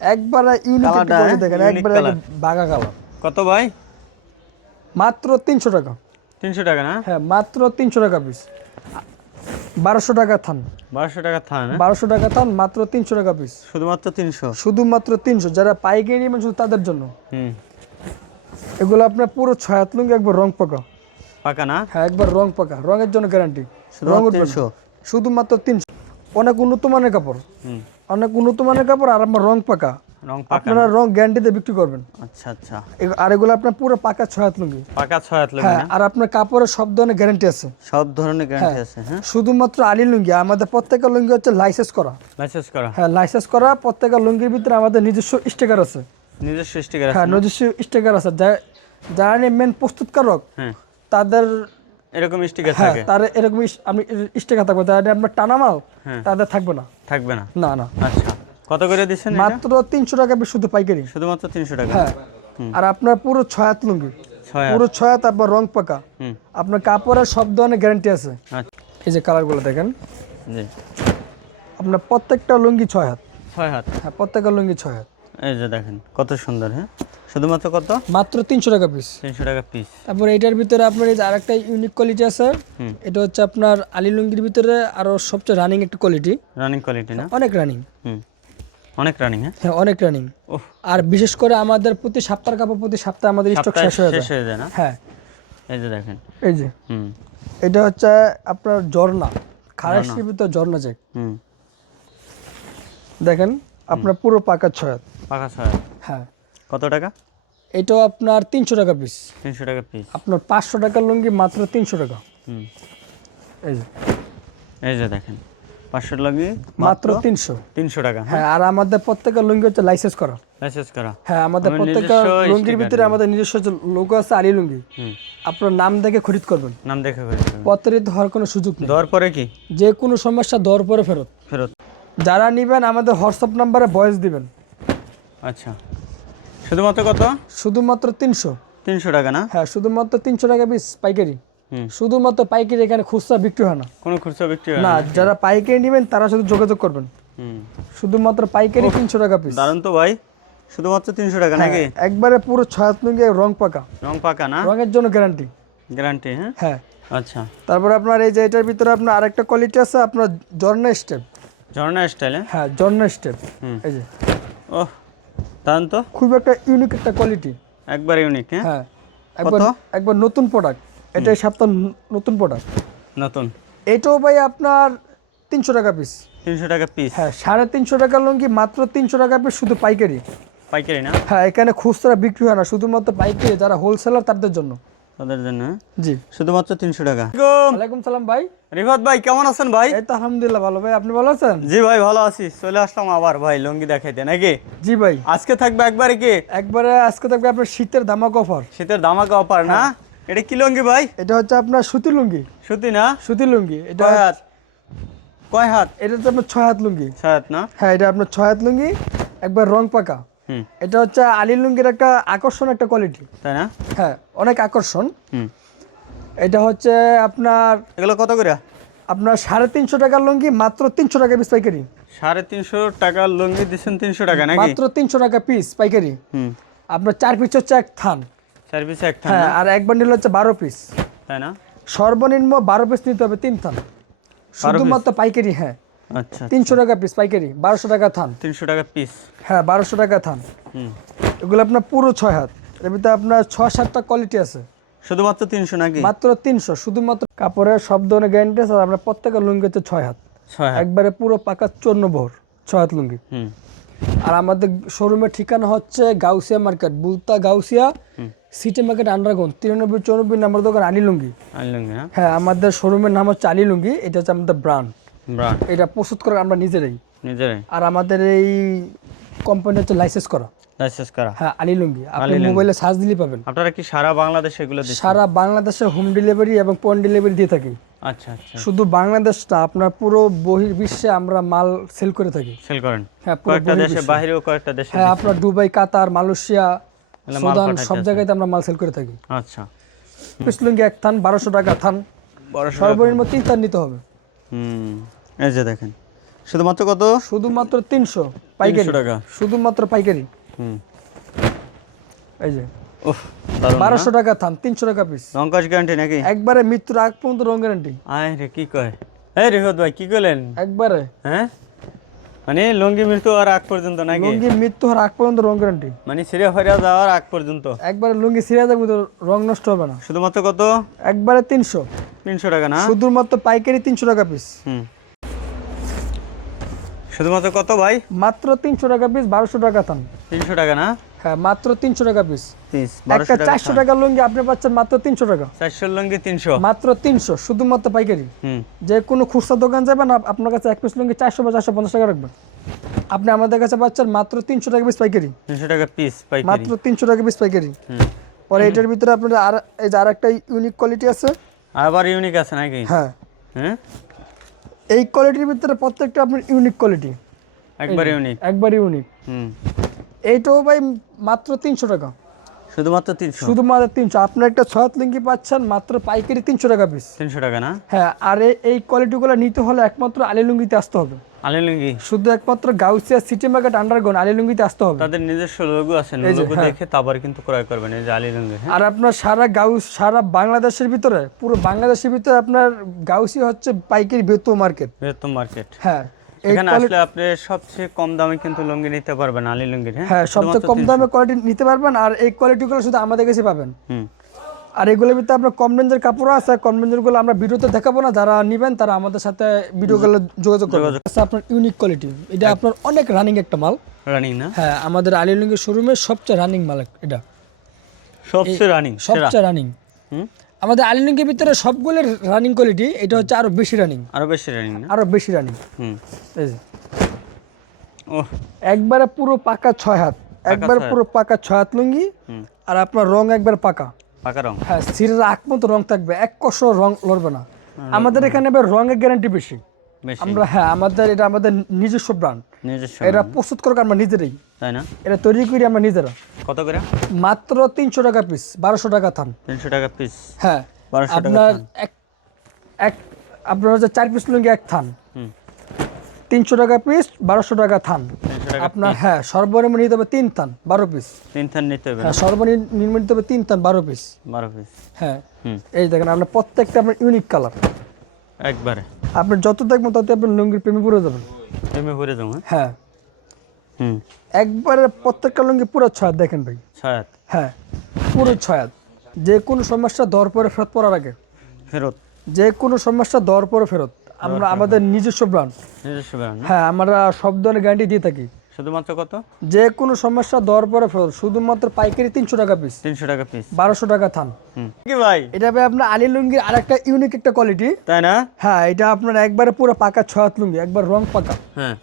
একবারে ইউনিক হ্যাঁ? দেখেন একবারে বাগা কালার কত ভাই? মাত্র তিনশো টাকা। তিনশো টাকা না? হ্যাঁ মাত্র তিনশো টাকা পিস বারোশো টাকা থান। বারোশো টাকা থান হ্যাঁ? বারোশো টাকা থান মাত্র তিনশো টাকা পিস শুধুমাত্র তিনশো? শুধুমাত্র তিনশো। যারা পাইকারি নেবেন শুধু তাদের জন্য। হুম। এগুলো আপনার পুরো ছয় হাত লুঙ্গি একবার রং পাকা। পাকা না? হ্যাঁ একবার রং পাকা। রঙের জন্য গ্যারান্টি শুধুমাত্র রং 300? শুধুমাত্র তিনশো। অনেক উন্নত মানের কাপড়। হুম। অনেক উন্নত মানের কাপড় আর আমার রং পাকা। রং পাকা আপনারা রং গ্যারান্টিতে বিক্রি করবেন। আচ্ছা আচ্ছা। আর এগুলো আপনার পুরো পাকা ছয় হাত লুঙ্গি। পাকা ছয় হাত হ্যাঁ আর আপনার কাপড়ের সব ধরনের গ্যারান্টি আছে। সব ধরনের গ্যারান্টি আছে হ্যাঁ? শুধুমাত্র আলি লুঙ্গি আমাদের প্রত্যেকের লুঙ্গি হচ্ছে লাইসেন্স করা। লাইসেন্স করা। হ্যাঁ লাইসেন্স করা লুঙ্গির ভিতরে আমাদের নিজস্ব স্টিকার আছে। নিজস্ব স্টিকার হ্যাঁ আছে? নিজস্ব স্টিকার আছে। যা- যারা মেন প্রস্তুতকারক হ্যাঁ। তাদের এরকম স্টিকার হ্যাঁ থাকে। তার এরকম আমি স্টিকার থাকবে। যারা আপনার টানা মাল? হ্যাঁ। তাদের থাকবে না? থাকবে না? না না। আচ্ছা। কত করে দিচ্ছেন মাত্র তিনশো টাকা পিস শুধু পাইকারি। শুধুমাত্র তিনশো টাকা? হ্যাঁ। আর আপনার পুরো ছয় হাত লুঙ্গি। পুরো ছয় হাত আপনার রং পাকা। আপনার কাপড়ের সব ধরনের গ্যারান্টি আছে। আচ্ছা। এই যে কালারগুলো দেখেন। আপনার প্রত্যেকটা লুঙ্গি ছয় হাত। ছয় হাত। হ্যাঁ প্রত্যেকটা লুঙ্গি ছয় হাত। এই যে দেখেন কত সুন্দর হ্যাঁ? শুধুমাত্র কত? মাত্র তিনশো টাকা পিস তিনশো টাকা পিস তারপর এটার ভিতরে আপনার এই যে আরেকটা ইউনিক কোয়ালিটি আছে। এটা হচ্ছে আপনার আলি লুঙ্গির ভিতরে আরও সবচেয়ে রানিং একটা কোয়ালিটি রানিং কোয়ালিটি না? অনেক রানিং অনেক রানিং হ্যাঁ? হ্যাঁ অনেক রানিং আর বিশেষ করে আমাদের প্রতি সপ্তাহ কাপড় প্রতি সপ্তাহে আমাদের স্টক শেষ হয়ে শেষ যায়। হয়ে যায় না? হ্যাঁ। এই যে দেখেন। এই যে। হুম। এটা হচ্ছে আপনার ঝর্ণা। খারাশির ভিতরে ঝর্ণা চেক হুম। দেখেন আপনার পুরো পাকা ছয় হাত। পাকা ছয় হ্যাঁ। কত টাকা? এটাও আপনার তিনশো টাকা পিস তিনশো টাকা পিস আপনার পাঁচশো টাকার লুঙ্গি মাত্র তিনশো টাকা। হুম। এই যে। এই যে দেখেন পাঁচশো লাগে মাত্র তিনশো। তিনশো টাকা হ্যাঁ। আর আমাদের প্রত্যেকের লুঙ্গি হচ্ছে লাইসেন্স করা। মেসেজ করা। হ্যাঁ আমাদের আমার প্রত্যেকটা লুঙ্গির ভিতরে আমাদের নিজস্ব লোগো আছে আলি লুঙ্গি। আপনার নাম দেখে খরিদ করবেন। নাম দেখে করে প্রতারিত হওয়ার কোনো সুযোগ নেই। দেওয়ার পরে কি? যে কোনো সমস্যা দেওয়ার পরে ফেরত। ফেরত। যারা নেবেন আমাদের হোয়াটসঅ্যাপ নাম্বারে ভয়েস দিবেন। আচ্ছা। শুধুমাত্র কত? শুধুমাত্র তিনশো। তিনশো টাকা না? হ্যাঁ শুধুমাত্র তিনশো টাকা পিস পাইকারি। হুম। শুধুমাত্র পাইকারি এখানে খুচরা বিক্রি হয় না। কোনো খুচরা বিক্রি হয় না? যারা পাইকারি নেবেন তারা শুধু যোগাযোগ করবেন। হুম। শুধুমাত্র পাইকারি তিনশো টাকা পিস দারুণ তো ভাই। শুধুমাত্র তিনশো টাকা নাকি? একবারে পুরো ছয় হাত রং পাকা। রং পাকা না? রঙের জন্য গ্যারান্টি গ্যারান্টি হ্যাঁ? হ্যাঁ। আচ্ছা। তারপর আপনার এই যে এটার ভিতরে আপনার আরেকটা কোয়ালিটি আছে আপনার জর্না স্টেপ ঝর্ণা স্টাইলে হ্যাঁ? জর্না স্টেপ হুম। এই যে। ওহ দারুণ তো? খুব একটা ইউনিক একটা কোয়ালিটি একবার ইউনিক হ্যাঁ? হ্যাঁ। একবার একবার নতুন প্রোডাক্ট এটা সপ্তাহ নতুন প্রোডাক্ট নতুন? এটাও ভাই আপনার তিনশো টাকা পিস তিনশো টাকা পিস হ্যাঁ সাড়ে তিনশো টাকা লঙ্গি মাত্র তিনশো টাকা পিস শুধু পাইকারি। পাইকারি না? হ্যাঁ এখানে খুচরা বিক্রি হয় না শুধুমাত্র পাইকারি যারা হোলসেলার তাদের জন্য। তাদের জন্য। হ্যাঁ? জি। শুধুমাত্র তিনশো টাকা। ওয়ালাইকুম সালাম ভাই। রিফাত ভাই কেমন আছেন ভাই? এই তো আলহামদুলিল্লাহ ভালো ভাই। আপনি ভালো আছেন? জি ভাই ভালো আছি। চলে আসলাম আবার ভাই লুঙ্গি দেখাইতে নাকি? জি ভাই। আজকে থাকবে একবারে কি? একবারে আজকে থাকবে আপনার শীতের ধামাক অফার। শীতের দামাকা অফার না? এটা কি লুঙ্গি ভাই? এটা হচ্ছে আপনার সুতি লুঙ্গি। সুতি না? সুতি লুঙ্গি। এটা কয় হাত? কয় হাত? এটা হচ্ছে আপনার ছয় হাত লুঙ্গি। ছয় হাত না? হ্যাঁ এটা আপনার ছয় হাত লুঙ্গি একবার রং পাকা। এটা হচ্ছে আলি লুঙ্গির একটা আকর্ষণ একটা কোয়ালিটি তাই না? হ্যাঁ অনেক আকর্ষণ। এটা হচ্ছে আপনার এগুলো কত করে? আপনার সাড়ে তিনশো টাকার লুঙ্গি মাত্র তিনশো টাকা পিস পাইকারি। সাড়ে তিনশো টাকার লুঙ্গি দিচ্ছেন তিনশো টাকা নাকি? মাত্র তিনশো টাকা পিস পাইকারি। আপনার চার পিস হচ্ছে এক থান। চার পিস এক থান হ্যাঁ আর এক বান্ডিল হচ্ছে বারো পিস তাই না? সর্বনিম্ন বারো পিস নিতে হবে তিন থান। শুধুমাত্র পাইকারি হ্যাঁ। আচ্ছা তিনশো টাকা পিস পাইকারি বারোশো টাকা থান। তিনশো টাকা পিস হ্যাঁ বারোশো টাকা থান। হুম। এগুলো আপনার পুরো ছয় হাত। এর ভিতরে আপনার ছয় সাতটা কোয়ালিটি আছে। শুধুমাত্র তিনশো নাকি? মাত্র তিনশো শুধুমাত্র কাপড়ের সব ধরনের গ্যারান্টি আছে আপনার প্রত্যেকের লুঙ্গি হচ্ছে ছয় হাত। একবারে পুরো পাকা চন্ন ভোর ছয় হাত লুঙ্গি। হুম। আর আমাদের শোরুমের ঠিকানা হচ্ছে Gausia market Bulta Gausia city market underground তিরানব্বই চৌরানব্বই নাম্বার দোকান আলী লুঙ্গি আর লুঙ্গি হ্যাঁ। হ্যাঁ আমাদের শোরুমের নাম হচ্ছে আলী লুঙ্গি এটা হচ্ছে আমাদের ব্রান্ড এটা প্রস্তুত করে আমরা নিজেরাই। নিজেরাই। আর আমাদের এই কোম্পানি হচ্ছে লাইসেন্স করা। লাইসেন্স করা। হ্যাঁ আলী লুঙ্গি। আপনি মোবাইলে সার্চ দিলেই পাবেন। আপনারা কি সারা বাংলাদেশে এগুলো সারা বাংলাদেশে হোম ডেলিভারি এবং পয়েন্ট ডেলিভারি দিয়ে থাকি। আচ্ছা আচ্ছা। শুধু বাংলাদেশটা আপনার পুরো বহির বিশ্বে আমরা মাল সেল করে থাকি। সেল করেন। হ্যাঁ কয়েকটা দেশে বাইরেও কয়েকটা দেশে হ্যাঁ আপনার দুবাই কাতার মালয়েশিয়া সুদান সব আছে। জায়গাতে আমরা মাল সেল করে থাকি। আচ্ছা। পিস লুঙ্গি এক থান বারোশো টাকা থান। সর্বনিম্ন তিন থান নিতে হবে। হুম। এই যে দেখেন। শুধুমাত্র কত? শুধুমাত্র তিনশো পাইকারি। 300 টাকা। শুধুমাত্র পাইকারি। হুম। এই যে? বারোশো টাকা থান তিনশো টাকা পিস রঙ্কাশ গ্যারান্টি নাকি? একবারে মৃত্যুর আগ পর্যন্ত রং গ্যারান্টি আয় রে কি কয়? এই রেহত ভাই কি করলেন? একবারে। হ্যাঁ? মানে লঙ্গি মৃত্যু আর আগ পর্যন্ত নাকি? লুঙ্গি মৃত্যু হওয়ার আগ পর্যন্ত রং গ্যারান্টি মানে সিরে হরিয়া যাওয়ার আগ পর্যন্ত? একবারে লুঙ্গি সিরিয়া যাবে তো রং নষ্ট হবে না। শুধুমাত্র কত? একবারে তিনশো। তিনশো টাকা না? শুধুমাত্র পাইকারি তিনশো টাকা পিস হুম। শুধুমাত্র কত ভাই? মাত্র তিনশো টাকা পিস বারোশো টাকা থান তিনশো টাকা না? হ্যাঁ মাত্র তিনশো টাকা পিস একটা চারশো টাকার লুঙ্গি আপনি পাচ্ছেন মাত্র তিনশো টাকা। চারশো লঙ্গি তিনশো। মাত্র তিনশো শুধুমাত্র পাইকারি। হুম। যে কোনো খুচরা দোকান যাবেন আপ- আপনার কাছে এক পিস লুঙ্গি চারশো বা চারশো পঞ্চাশ টাকা রাখবেন। আপনি আমাদের কাছে পাচ্ছেন মাত্র তিনশো টাকা পিস পাইকারি। তিনশো টাকা পিস পাইকারি। মাত্র তিনশো টাকা পিস পাইকারি। হুম। পরে এটার ভিতরে আপনার আর এই যে আর একটা ইউনিক কোয়ালিটি আছে। আবার ইউনিক আছে নাকি? হ্যাঁ। হ্যাঁ এই কোয়ালিটির ভিতরে প্রত্যেকটা আপনার ইউনিক কোয়ালিটি একবার ইউনিক একবার ইউনিক হুম। এইটাও ভাই মাত্র তিনশো টাকা। শুধুমাত্র তিনশো? শুধুমাত্র তিনশো। আপনার একটা ছয়াত লিঙ্গি পাচ্ছেন মাত্র পাইকারি তিনশো টাকা পিস তিনশো টাকা না? হ্যাঁ আর এই কোয়ালিটিগুলো নিতে হলে একমাত্র আলী লুঙ্গিতে আসতে হবে। আলি লুঙ্গি শুধু একমাত্র Gausia city market underground Ali লুঙ্গিতে আসতে হবে। তাদের নিজস্ব লোগো আছে লোগো হ্যাঁ। দেখে তারপর কিন্তু ক্রয় করবেন এই যে আলি লুঙ্গি হ্যাঁ। আর আপনার সারা গাউস সারা বাংলাদেশের ভিতরে পুরো বাংলাদেশের ভিতরে আপনার গাউসি হচ্ছে পাইকারি বৃহত্তম মার্কেট। বৃহত্তম মার্কেট। হ্যাঁ এখানে আসলে আপনি সবচেয়ে কম দামে কিন্তু লুঙ্গি নিতে পারবেন আলি লুঙ্গির হ্যাঁ। হ্যাঁ সবচেয়ে কম দামে কোয়ালিটি নিতে পারবেন আর এই কোয়ালিটিগুলো শুধু আমাদের কাছে পাবেন। হুম। আর এগুলোর ভিতরে আপনার কম রেঞ্জের কাপড়ও আছে কম রেঞ্জেরগুলো আমরা ভিডিওতে দেখাবো না যারা নেবেন তারা আমাদের সাথে ভিডিওগুলো যোগাযোগ করবেন। আচ্ছা, আপনার ইউনিক কোয়ালিটি এটা আপনার অনেক রানিং একটা মাল। রানিং না? হ্যাঁ আমাদের আলিলুঙ্গের শোরুমের সবচেয়ে রানিং মাল এটা। সবচেয়ে রানিং সবচেয়ে রানিং আমাদের আলিলুঙ্গের ভিতরে সবগুলোর রানিং কোয়ালিটি এটা হচ্ছে আরও বেশি রানিং আরও বেশি রানিং না? আরও বেশি রানিং হুম। এই যে। একবারে পুরো পাকা ছয় হাত। একবার পুরো পাকা ছয় হাত লুঙ্গি আর আপনার রং একবার পাকা। পাকা রং? হ্যাঁ সিরের আগ মতো রং থাকবে এক কষ রং লড়বে না। আমাদের এখানে এবার রঙের গ্যারান্টি বেশি। আমরা হ্যাঁ আমাদের এটা আমাদের নিজস্ব ব্র্যান্ড এটা প্রস্তুত করব আমরা নিজেরাই। তাই না? এটা তৈরি করি আমরা নিজেরা। কত করে? মাত্র তিনশো টাকা পিস বারোশো টাকা থান। তিনশো টাকা পিস হ্যাঁ আপনার এক এক আপনার হচ্ছে চার পিস লুঙ্গি এক থান। তিনশো টাকা পিস বারোশো টাকা থান। আপনার হ্যাঁ সর্বনিম্ন নিতে হবে তিন থান বারো পিস তিন থান নিতে হবে হ্যাঁ সর্বনিম্ন নিতে হবে তিন থান বারো পিস বারো পিস হ্যাঁ হুম। এই দেখেন আপনার প্রত্যেকটা আপনার ইউনিক কালার একবারে। আপনি যত দেখবেন তত আপনার লুঙ্গির প্রেমে পুরো যাবেন। এমনি ভরে যাব হ্যাঁ? হ্যাঁ। হুম। একবারে প্রত্যেকটা লুঙ্গি পুরো ছয়াত দেখেন ভাই। ছয় হাত হ্যাঁ পুরো ছয় হাত। যে কোনো সমস্যা দর পরে ফেরত পড়ার আগে। ফেরত? যে কোনো সমস্যা দর পরে ফেরত। আমরা আমাদের নিজস্ব ব্র্যান্ড নিজস্ব ব্র্যান্ড হ্যাঁ আমরা সব ধরনের গ্যারান্টি দিয়ে থাকি। শুধুমাত্র কত? যে কোনো সমস্যা দর পরে ফেরত শুধুমাত্র পাইকারি তিনশো টাকা পিস তিনশো টাকা পিস বারোশো টাকা থান। হুম। কি ভাই? এটা ভাই আপনার আলী লুঙ্গির আরেকটা ইউনিক একটা কোয়ালিটি তাই না? হ্যাঁ এটা আপনার একবারে পুরো পাকা ছয় হাত লুঙ্গি একবার রং পাকা। হ্যাঁ।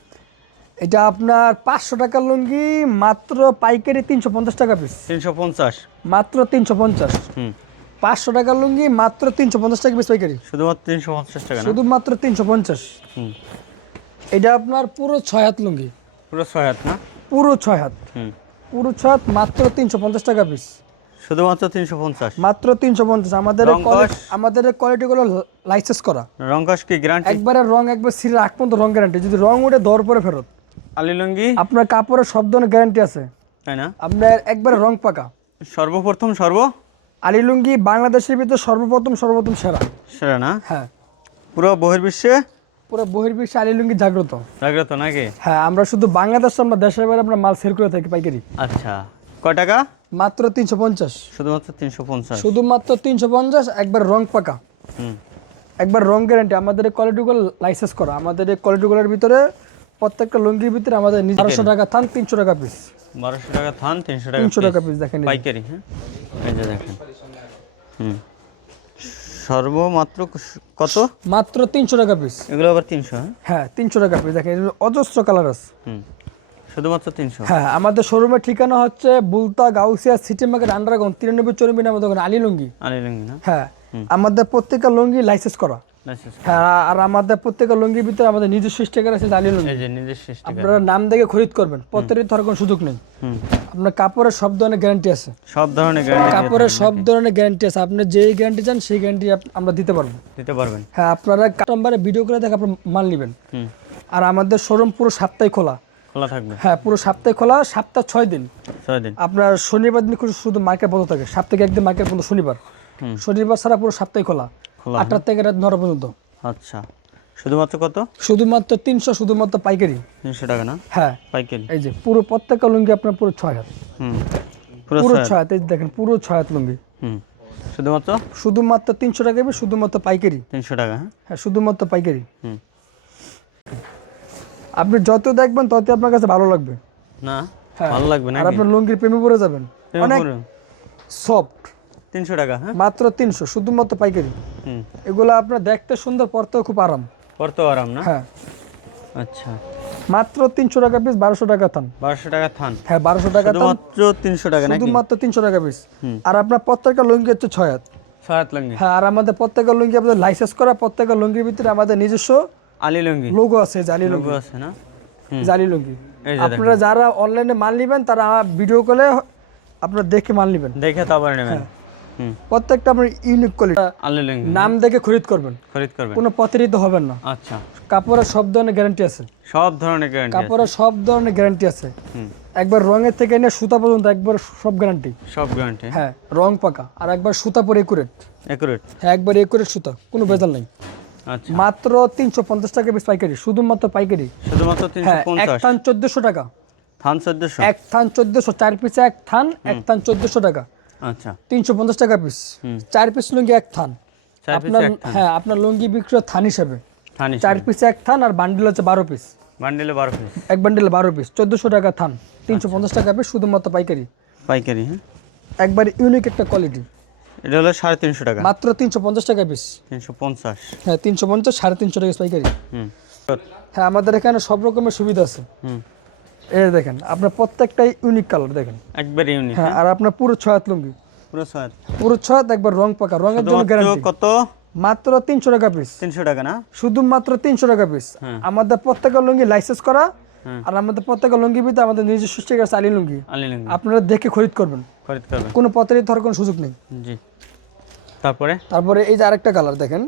এটা আপনার পাঁচশো টাকার লুঙ্গি মাত্র পাইকারি তিনশো পঞ্চাশ টাকা পিস তিনশো পঞ্চাশ। মাত্র তিনশো পঞ্চাশ। হুম। পাঁচশো টাকার লুঙ্গি মাত্র তিনশো পঞ্চাশ টাকা পিস পাইকারি। শুধুমাত্র তিনশো পঞ্চাশ টাকা না? শুধুমাত্র তিনশো পঞ্চাশ। হুম। এটা আপনার পুরো ছয় হাত লুঙ্গি। পুরো ছয় হাত না? পুরো ছয় হাত। হুম। পুরো ছয় হাত মাত্র তিনশো পঞ্চাশ টাকা পিস শুধুমাত্র তিনশো পঞ্চাশ? মাত্র তিনশো পঞ্চাশ। আমাদের এই কোয়ালিটিগুলো লাইসেন্স করা। রঙ্কাশ কি গ্যারান্টি একবারে রং একবার সিরে আগ পর্যন্ত রং গ্যারান্টি যদি রং উঠে দর পরে ফেরত। আলি লুঙ্গি? আপনার কাপড়ের সব ধরনের গ্যারান্টি আছে। তাই না? আপনার একবারে রং পাকা। সর্বপ্রথম সর্ব? আলী লুঙ্গি বাংলাদেশের ভিতরে সর্বপ্রথম সর্বপ্রথম সেরা। সেরা না? হ্যাঁ। পুরো বহির্বিশ্বে? পুরো বহির্বিশ্বে আলী লুঙ্গি জাগ্রত। জাগ্রত নাকি? হ্যাঁ আমরা শুধু বাংলাদেশে আমরা দেশের বাইরে আমরা মাল সেল করে থাকি পাইকারি। আচ্ছা। কয় টাকা? মাত্র তিনশো পঞ্চাশ। শুধুমাত্র তিনশো পঞ্চাশ। শুধুমাত্র তিনশো পঞ্চাশ একবার রং পাকা। হুম। একবার রং গ্যারান্টি আমাদের কোয়ালিটিগুলো লাইসেন্স করা। আমাদের এই কোয়ালিটিগুলোর ভিতরে প্রত্যেকটা লুঙ্গির ভিতরে আমাদের বারোশো টাকা থান তিনশো টাকা পিস বারোশো টাকা থান তিনশো টাকা তিনশো টাকা পিস দেখেন পাইকারি হ্যাঁ? এই যে দেখেন। সর্বমাত্র কত? মাত্র তিনশো টাকা পিস এগুলো আবার তিনশো হ্যাঁ? হ্যাঁ তিনশো টাকা পিস দেখেন অজস্র কালার আছে। শুধুমাত্র তিনশো। হ্যাঁ আমাদের শোরুমের ঠিকানা হচ্ছে Bulta Gausia city market underground তিরানব্বই চৌরানব্বই নামে দোকান আলী লুঙ্গি আলি লুঙ্গি না? হ্যাঁ আমাদের প্রত্যেকটা লুঙ্গি লাইসেন্স করা। আর আমাদের প্রত্যেকটা লুঙ্গির ভিতরে আমাদের নিজস্ব স্টিকার আছে আলী লুঙ্গি। আপনারা নাম দেখে খরিদ করবেন প্রত্যেকটি ধরার কোনো সুযোগ নেই। আপনার কাপড়ের সব ধরনের গ্যারান্টি আছে। সব ধরনের গ্যারান্টি কাপড়ের সব ধরনের গ্যারান্টি আছে। আপনি যেই গ্যারান্টি চান সেই গ্যারান্টি আমরা দিতে পারব। দিতে পারবেন। হ্যাঁ আপনারা নাম্বারে ভিডিও করে দেখে আপনার মাল নেবেন। আর আমাদের শোরুম পুরো সপ্তাহে খোলা। খোলা থাকবে? হ্যাঁ পুরো সপ্তাহে খোলা সপ্তাহ ছয় দিন। ছয় দিন। আপনার শনিবার দিন শুধু- মার্কেট বন্ধ থাকে। সপ্তাহে একদিন মার্কেট বন্ধ শনিবার। শনিবার ছাড়া পুরো সপ্তাহে খোলা। আটটার থেকে রাত নটা পর্যন্ত। আচ্ছা। শুধুমাত্র কত? শুধুমাত্র তিনশো শুধুমাত্র পাইকারি। তিনশো টাকা না? হ্যাঁ। পাইকারি। এই যে পুরো প্রত্যেকটা লুঙ্গি আপনার পুরো ছয় হাত। হুম। পুরো ছয় হাত। দেখেন পুরো ছয় হাত লুঙ্গি। হুম। শুধুমাত্র? শুধুমাত্র তিনশো টাকা হবে শুধুমাত্র পাইকারি। তিনশো টাকা হ্যাঁ? হ্যাঁ শুধুমাত্র পাইকারি। হুম। আপনি যত দেখবেন ততই আপনার কাছে ভালো লাগবে। না? হ্যাঁ। ভালো লাগবে না আর আপনার লুঙ্গির প্রেমে পড়ে যাবেন। অনেক সফট তিনশো টাকা হ্যাঁ? মাত্র তিনশো শুধুমাত্র পাইকারি। হুম। এগুলো আপনার দেখতে সুন্দর পরতেও খুব আরাম। পড়তে আরাম না? হ্যাঁ। আচ্ছা। মাত্র তিনশো টাকা পিস বারোশো টাকা থান। বারোশো টাকা থান? হ্যাঁ বারোশো টাকা তিনশো টাকা নাকি? শুধুমাত্র তিনশো টাকা পিস আর আপনার প্রত্যেকটা লুঙ্গি হচ্ছে ছয় হাত। ছয় হাত লুঙ্গি? হ্যাঁ আর আমাদের প্রত্যেকটা লুঙ্গি আমাদের লাইসেন্স করা প্রত্যেকটা লুঙ্গির ভিতরে আমাদের নিজস্ব আলি লুঙ্গি? লোগো আছে জালি লোগো লুঙ্গি। আছে না? জালি লুঙ্গি। আপনারা যারা অনলাইনে মাল নেবেন তারা ভিডিও কলে আপনারা দেখে মাল নেবেন। দেখে তারপরে নেবেন। হ্যাঁ। প্রত্যেকটা আপনার ইউনিক কোয়ালিটি নাম দেখে খরিদ করবেন। খরিদ করবেন। কোনো প্রতারিত হবেন না। আচ্ছা। কাপড়ের সব ধরনের গ্যারান্টি আছে। সব ধরনের গ্যারান্টি কাপড়ের সব ধরনের গ্যারান্টি আছে। একবার রঙের থেকে নিয়ে সুতা পর্যন্ত একবার সব গ্যারান্টি সব গ্যারান্টি হ্যাঁ রং পাকা। আর একবার সুতা পরে একুরেট একুরেট হ্যাঁ একবার একুরেট সুতা। কোনো ভেজাল নেই। আচ্ছা। মাত্র তিনশো পঞ্চাশ টাকা পিস পাইকারি। শুধুমাত্র পাইকারি। শুধুমাত্র হ্যাঁ এক থান চোদ্দশো টাকা। থান চোদ্দশো। এক থান চোদ্দশো চার পিসে এক থান এক থান চোদ্দশো টাকা। আচ্ছা। তিনশো পঞ্চাশ টাকা পিস চার পিস লুঙ্গি এক থান। আপনার হ্যাঁ আপনার লুঙ্গি বিক্রি থান হিসাবে। চার পিস এক থান আর বান্ডিল হচ্ছে বারো পিস বান্ডিলে বারো পিস এক বান্ডিল বারো পিস চোদ্দশো টাকা থান। তিনশো পঞ্চাশ টাকা পিস শুধুমাত্র পাইকারি। পাইকারি হ্যাঁ। একবার ইউনিক একটা কোয়ালিটি এটা হলো সাড়ে তিনশো টাকা। মাত্র তিনশো পঞ্চাশ টাকা পিস তিনশো পঞ্চাশ। হ্যাঁ তিনশো পঞ্চাশ সাড়ে তিনশো টাকা পাইকারি। হুম। হ্যাঁ আমাদের এখানে সব রকমের সুবিধা আছে। হুম। এই দেখেন আপনার প্রত্যেকটাই ইউনিক কালার দেখেন। একবারে ইউনিক হ্যাঁ আর আপনার পুরো ছয় হাত লুঙ্গি। পুরো ছয় পুরো ছয় হাত একবার রং পাকা রঙের জন্য গ্যারান্টি কত? মাত্র তিনশো টাকা পিস তিনশো টাকা না? শুধুমাত্র তিনশো টাকা পিস হ্যাঁ। আমাদের প্রত্যেকের লুঙ্গি লাইসেন্স করা হ্যাঁ। আর আমাদের প্রত্যেকের লুঙ্গি ভিতরে আমাদের নিজস্ব স্টিকার লুঙ্গি। আলি লুঙ্গি। আপনারা দেখে খরিদ করবেন। খরিদ করবেন। কোনো পথেরই ধর কোনো সুযোগ নেই। জি। তারপরে? তারপরে এই যে আরেকটা কালার দেখেন।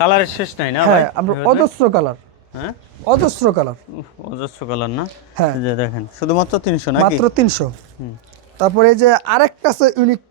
কালারের শেষ নাই না ভাই? হ্যাঁ আমরা অজস্র কালার হ্যাঁ? অজস্র কালার। অজস্র কালার না? হ্যাঁ। যে দেখেন শুধুমাত্র তিনশো না মাত্র তিনশো। হুম। তারপরে এই যে আরেকটা আছে ইউনিক